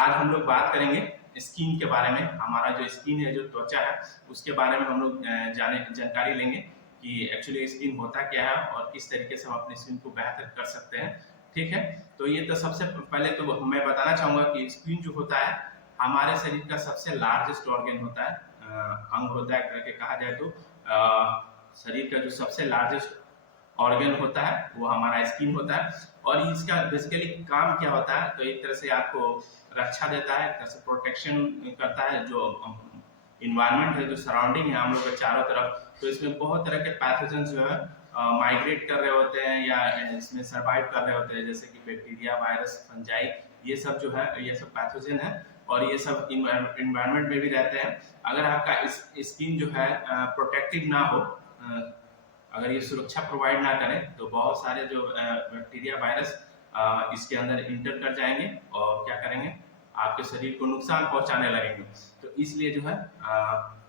आज हम लोग बात करेंगे स्किन के बारे में। हमारा जो स्किन है, जो त्वचा है, उसके बारे में हम लोग जानकारी लेंगे कि एक्चुअली स्किन होता क्या है और किस तरीके से हम अपनी स्किन को बेहतर कर सकते हैं। ठीक है, तो ये तो सबसे पहले तो मैं बताना चाहूँगा कि स्किन जो होता है हमारे शरीर का सबसे लार्जेस्ट ऑर्गन होता है, अंग होता है करके कहा जाए तो शरीर का जो सबसे लार्जेस्ट ऑर्गन होता है वो हमारा स्किन होता है। और इसका बेसिकली काम क्या होता है, तो एक तरह से आपको रक्षा देता है, एक तरह से प्रोटेक्शन करता है। जो इन्वायरमेंट है, जो सराउंडिंग है हम लोग के चारों तरफ, तो इसमें बहुत तरह के पैथोजन जो है माइग्रेट कर रहे होते हैं या इसमें सर्वाइव कर रहे होते हैं, जैसे कि बैक्टीरिया, वायरस, फंजाई, ये सब जो है ये सब पैथोजन है और ये सब इन्वायरमेंट में भी रहते हैं। अगर आपका स्किन जो है प्रोटेक्टिव ना हो, अगर ये सुरक्षा प्रोवाइड ना करें, तो बहुत सारे जो बैक्टीरिया, वायरस इसके अंदर इंटर कर जाएंगे और क्या करेंगे, आपके शरीर को नुकसान पहुंचाने लगेंगे। तो इसलिए जो है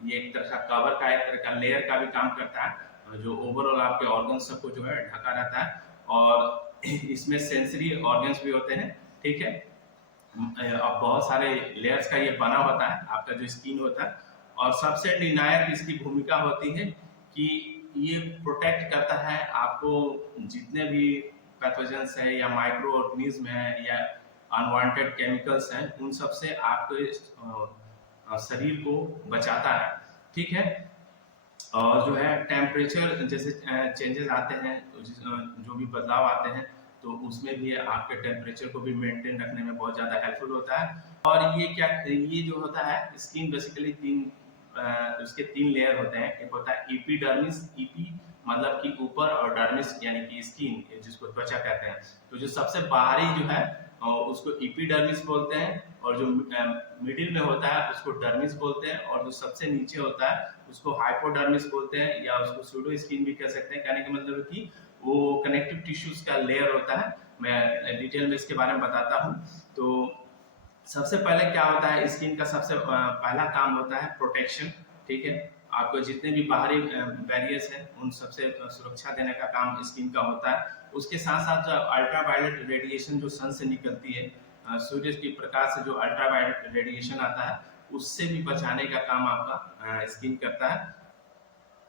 ये एक तरह का कवर का, एक तरह का लेयर का भी काम करता है, जो ओवरऑल आपके ऑर्गन सबको जो है ढका रहता है। और इसमें सेंसरी ऑर्गन्स भी होते हैं। ठीक है, अब बहुत सारे लेयर्स का ये बना होता है आपका जो स्किन होता है। और सबसे निर्णायक इसकी भूमिका होती है कि ये प्रोटेक्ट करता है आपको जितने भी पैथोजेंस है या माइक्रो ऑर्गेनिज्म है या अनवांटेड केमिकल्स हैं, उन सब से आपके शरीर को बचाता है। ठीक है, और जो है टेम्परेचर जैसे चेंजेस आते हैं, जो भी बदलाव आते हैं, तो उसमें भी आपके टेम्परेचर को भी मेंटेन रखने में बहुत ज़्यादा हेल्पफुल होता है। और ये जो होता है स्किन बेसिकली उसके तीन लेयर होते हैं। एक होता है एपिडर्मिस, ईपी मतलब कि ऊपर, और डर्मिस यानी कि स्किन, जिसको त्वचा कहते हैं। तो जो सबसे बाहरी जो है उसको एपिडर्मिस बोलते हैं, और जो मिडिल में होता है उसको डर्मिस बोलते हैं, और जो सबसे नीचे होता है उसको हाइपोडर्मिस बोलते हैं, या उसको सूडो स्किन भी कह सकते हैं। कहने का मतलब है कि वो कनेक्टिव टिश्यूज का लेयर होता है। मैं डिटेल में इसके बारे में बताता हूँ। तो सबसे पहले क्या होता है, स्किन का सबसे पहला काम होता है प्रोटेक्शन। ठीक है, आपको जितने भी बाहरी बैरियर्स हैं उन सबसे सुरक्षा देने का काम स्किन का होता है। उसके साथ साथ जो अल्ट्रावायलेट रेडिएशन जो सन से निकलती है, सूर्य की प्रकाश से जो अल्ट्रावायलेट रेडिएशन आता है, उससे भी बचाने का काम आपका स्किन करता है।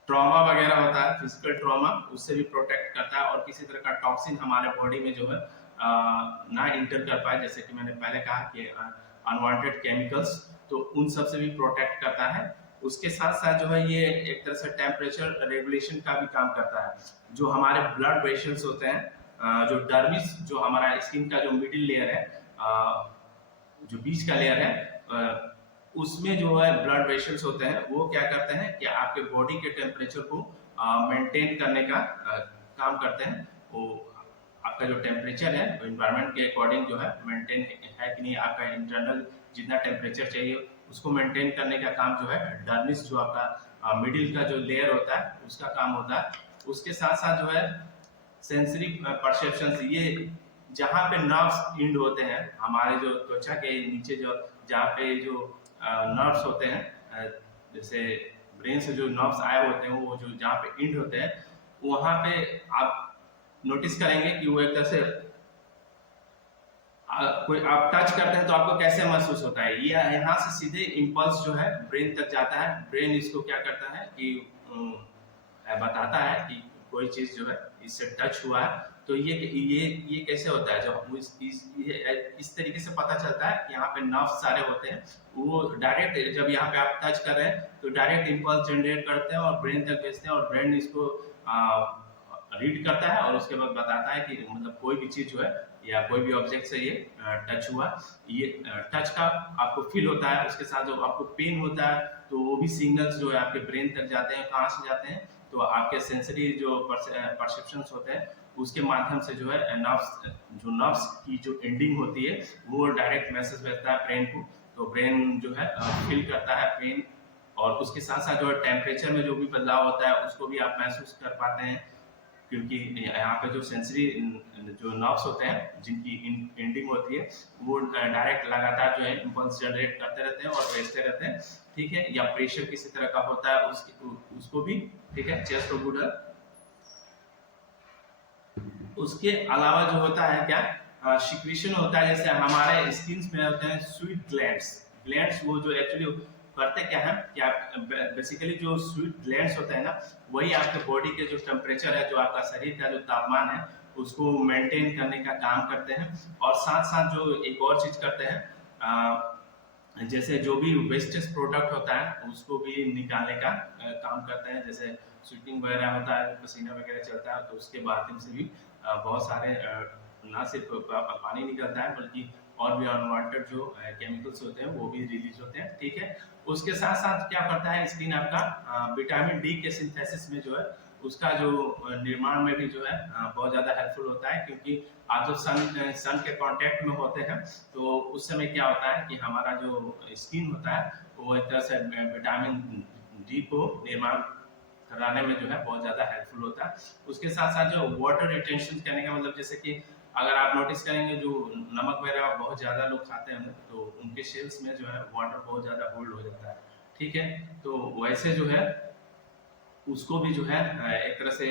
ट्रॉमा वगैरह होता है, फिजिकल ट्रॉमा, उससे भी प्रोटेक्ट करता है। और किसी तरह का टॉक्सिन हमारे बॉडी में जो है ना इंटर कर पाए, जैसे कि मैंने पहले कहा कि अनवांटेड केमिकल्स, तो उन सब से भी प्रोटेक्ट करता है। उसके साथ साथ जो है ये एक तरह से टेम्परेचर रेगुलेशन का भी काम करता है। जो हमारे ब्लड वेसल्स होते हैं, जो डर्मिस, जो हमारा स्किन का जो मिडिल लेयर है, जो बीच का लेयर है, उसमें जो है ब्लड वेसल्स होते हैं, वो क्या करते हैं कि आपके बॉडी के टेम्परेचर को मेंटेन करने का काम करते हैं। वो आपका जो टेम्परेचर है वो इन्वायरमेंट के अकॉर्डिंग जो है मेंटेन है कि नहीं, आपका इंटरनल जितना टेम्परेचर चाहिए उसको मेंटेन करने का काम जो है डर्मिस, जो आपका मिडिल का जो लेयर होता है, उसका काम होता है। उसके साथ साथ जो है सेंसरी परसेप्शन, ये जहाँ पे नर्व्स इंड होते हैं हमारे जो त्वचा के नीचे, जो जहाँ पे जो नर्व्स होते हैं, जैसे ब्रेन से जो नर्व्स आए होते हैं, वो जो जहाँ पे इंड होते हैं, वहाँ पे आप नोटिस करेंगे कि वो एक तरह से कोई आप टच करते हैं तो आपको कैसे महसूस होता है। ये यहाँ से सीधे इम्पल्स जो है ब्रेन तक जाता है। ब्रेन इसको क्या करता है कि बताता है कि कोई चीज जो है इससे टच हुआ है। तो ये कैसे होता है, जब इस तरीके से पता चलता है कि यहाँ पे नर्व्स सारे होते हैं, वो डायरेक्ट जब यहाँ पे आप टच कर रहे हैं तो डायरेक्ट इम्पल्स जनरेट करते हैं और ब्रेन तक भेजते हैं, और ब्रेन इसको रीड करता है और उसके बाद बताता है कि मतलब कोई भी चीज जो है या कोई भी ऑब्जेक्ट से ये टच हुआ। ये टच का आपको फील होता है। उसके साथ जो आपको पेन होता है, तो वो भी सिग्नल्स जो है आपके ब्रेन तक जाते हैं। कहाँ से जाते हैं, तो आपके सेंसरी जो परसेप्शंस होते हैं उसके माध्यम से जो है नर्व्स की जो एंडिंग होती है वो डायरेक्ट मैसेज भेजता है ब्रेन को। तो ब्रेन जो है फील करता है पेन, और उसके साथ साथ जो है टेम्परेचर में जो भी बदलाव होता है उसको भी आप महसूस कर पाते हैं, क्योंकि यहाँ पे जो सेंसरी जो नर्व्स होते हैं जिनकी एंडिंग होती है, वो डायरेक्ट लगातार जो है इम्पल्स जनरेट करते रहते हैं और भेजते रहते हैं। ठीक है, या प्रेशर किसी तरह का होता है उसको भी, ठीक है, चेस्ट ऑफ। उसके अलावा जो होता है क्या, सिक्रीशन होता है, जैसे हमारे स्किन में होते हैं स्वीट ग्लैंड्स। ग्लैंड्स वो जो एक्चुअली करते क्या है कि आप बेसिकली जो स्वीट ग्लैंड्स होते हैं ना, वही आपके बॉडी के जो टेम्परेचर है, जो आपका शरीर का जो तापमान है, उसको मेंटेन करने का काम करते हैं। और साथ साथ जो एक और चीज करते हैं, जैसे जो भी वेस्टेज प्रोडक्ट होता है उसको भी निकालने का काम करते हैं। जैसे स्वेटिंग वगैरह होता है, पसीना वगैरह चलता है, तो उसके माध्यम से भी बहुत सारे ना सिर्फ पानी निकलता है, बल्कि और भी अनवांटेड जो केमिकल्स होते हैं वो भी रिलीज होते हैं। ठीक है, उसके साथ साथ क्या करता है स्किन आपका, विटामिन डी के सिंथेसिस में जो है उसका जो निर्माण में भी जो है बहुत ज़्यादा हेल्पफुल होता है। क्योंकि आप जब सन के कांटेक्ट में होते हैं तो उस समय क्या होता है कि हमारा जो स्किन होता है वो एक तरह से विटामिन डी को निर्माण कराने में जो है बहुत ज़्यादा हेल्पफुल होता है। उसके साथ साथ जो वाटर रिटेंशन कहने का मतलब, जैसे कि अगर आप नोटिस करेंगे जो नमक वगैरह बहुत ज़्यादा लोग खाते हैं तो उनके सेल्स में जो है वाटर बहुत ज़्यादा होल्ड हो जाता है। ठीक है, तो वैसे जो है उसको भी जो है एक तरह से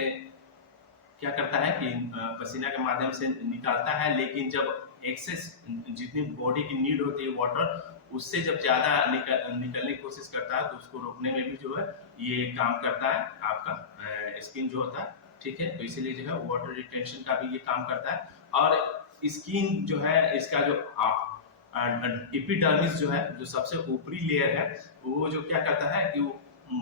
क्या करता है कि पसीना के माध्यम से निकालता है, लेकिन जब एक्सेस जितनी बॉडी की नीड होती है वाटर, उससे जब ज़्यादा निकलने की कोशिश करता है तो उसको रोकने में भी जो है ये काम करता है आपका स्किन जो होता है। ठीक है, तो इसीलिए जो है वाटर रिटेंशन का भी ये काम करता है। और स्किन जो है इसका जो एपिडर्मिस जो है, जो सबसे ऊपरी लेयर है, वो जो क्या करता है कि वो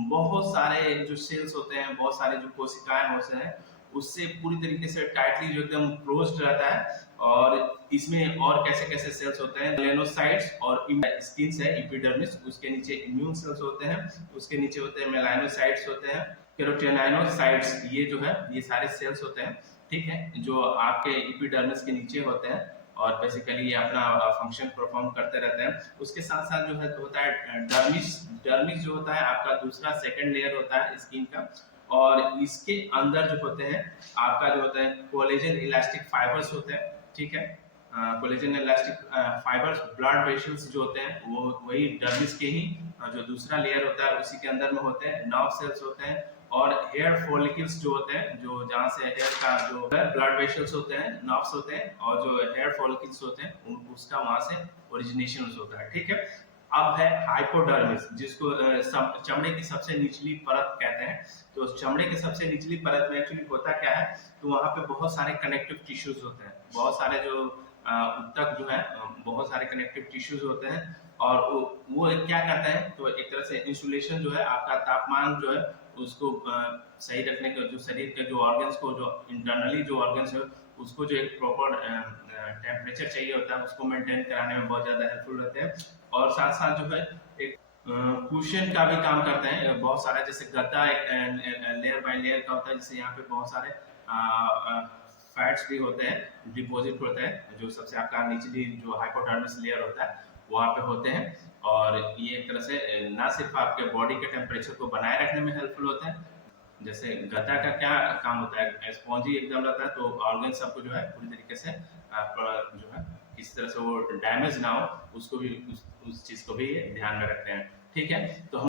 बहुत सारे जो सेल्स होते हैं, बहुत सारे जो कोशिकाएं होते हैं, उससे पूरी तरीके से टाइटली जो एकदम क्लोज्ड रहता है। और इसमें और कैसे कैसे सेल्स होते हैं, मेलानोसाइट्स और स्किन है एपिडर्मिस, उसके नीचे इम्यून सेल्स होते हैं, उसके नीचे होते हैं मेलानोसाइट्स होते हैं, केरोटिनोसाइट्स, ये जो है ये सारे सेल्स होते हैं। ठीक है, जो आपके एपिडर्मिस के नीचे होते हैं और बेसिकली ये अपना फंक्शन परफॉर्म करते रहते हैं। उसके साथ साथ जो है होता है डर्मिस। डर्मिस जो होता है आपका दूसरा सेकंड लेयर होता है स्किन का, और इसके अंदर जो होते हैं आपका जो होता है कोलेजन इलास्टिक फाइबर्स होते हैं। ठीक है, collagen elastic fibres, blood vessels जो होते हैं वो वही डर्मिस के ही जो दूसरा लेयर होता है उसी के अंदर में होते हैं। नर्व सेल्स होते हैं और हेयर फॉलिकल्स जो होते हैं, जो जहाँ से हेयर का जो ब्लड वेसल्स होते हैं, नर्व्स होते हैं, और जो हेयर फॉलिकल्स होते हैं उसका वहां से ओरिजिनेशन होता है। ठीक है, अब है हाइपोडर्मिस, जिसको चमड़े की सबसे निचली परत कहते हैं। तो चमड़े की सबसे निचली परत में एक्चुअली होता क्या है, तो वहाँ पे बहुत सारे कनेक्टिव टिश्यूज होते हैं, बहुत सारे जो उत्तक जो है बहुत सारे कनेक्टिव टिश्यूज होते हैं। और वो क्या करते हैं, तो एक तरह से इंसुलेशन जो है आपका तापमान जो है उसको सही रखने का, जो शरीर के जो ऑर्गन्स को, जो इंटरनली जो ऑर्गन्स है उसको जो एक प्रॉपर टेम्परेचर चाहिए होता है उसको मेंटेन कराने में बहुत ज़्यादा हेल्पफुल रहते हैं। और साथ साथ जो है एक कुशन का भी काम करते हैं बहुत सारा, जैसे गद्दा एक लेयर बाय लेयर का होता है, जैसे यहाँ पे बहुत सारे फैट्स भी होते हैं, डिपॉजिट होते हैं, जो सबसे आपका निचली जो हाइपोडर्मिस लेयर होता है वहाँ पे होते हैं। और ये एक तरह से ना सिर्फ आपके बॉडी के टेम्परेचर को बनाए रखने में हेल्पफुल होता है, जैसे गद्दा का क्या काम होता है, स्पॉन्जी एकदम रहता है, तो ऑर्गन सबको जो है पूरी तरीके से जो है किसी तरह से वो डैमेज ना हो, उसको भी उस चीज़ को भी ध्यान में रखते हैं। ठीक है, तो हम